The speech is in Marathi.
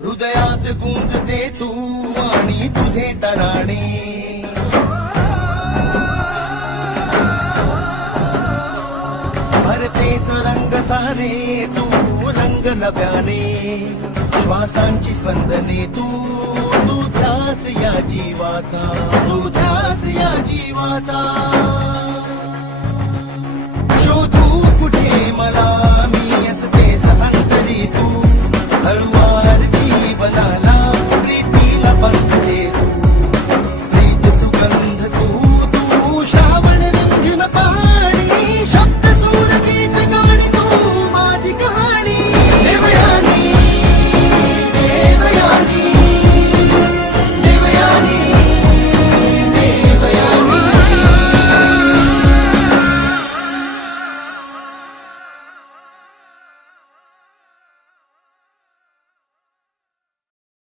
हृदयात गुंजते तू आणि तुझे तराणे, भरतेस रंग सारे तू रंग नव्याने, श्वासांची स्पंदने तू, तू ध्यास या जीवाचा, तू ध्यास या जीवाचा. शोधू कुठे मला